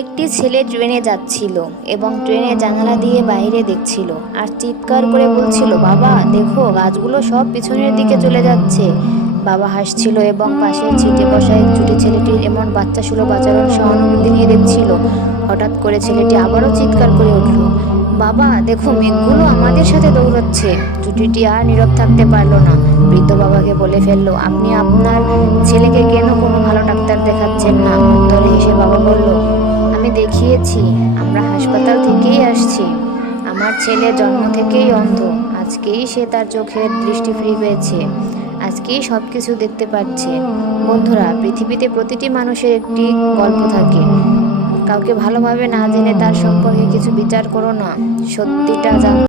একটি ছেলে ট্রেনে যাচ্ছিল এবং ট্রেনের জানালা দিয়ে বাইরে দেখছিল আর চিৎকার করে বলছিল, বাবা, দেখো, গাছগুলো সব পিছনের দিকে চলে যাচ্ছে। বাবা হাসছিল এবং পাশের ছিটে বসা এক ছুটি ছেলেটির এমন বাচ্চা সুলভ আচরণ সহানুভূতি নিয়ে দেখছিল। হঠাৎ করে ছেলেটি আবারও চিৎকার করে উঠল, বাবা, দেখো মেঘগুলো আমাদের সাথে দৌড়াচ্ছে। ছুটিটি আর নীরব থাকতে পারল না। বৃদ্ধ বাবাকে বলে ফেলল, আপনি আপনার ছেলেকে কেন কোনো ভালো ডাক্তার দেখাচ্ছেন না? উত্তরে হেসে বাবা বলল, আমি দেখিয়েছি, আমরা হাসপাতাল থেকেই আসছি। আমার ছেলে জন্ম থেকেই অন্ধ, আজকেই সে তার চোখের দৃষ্টি ফিরে পেয়েছে। আজকেই সব কিছু দেখতে পাচ্ছে বন্ধুরা, পৃথিবীতে প্রতিটি মানুষের একটি গল্প থাকে। কাউকে ভালোভাবে না জেনে তার সম্পর্কে কিছু বিচার করো না। সত্যিটা জান।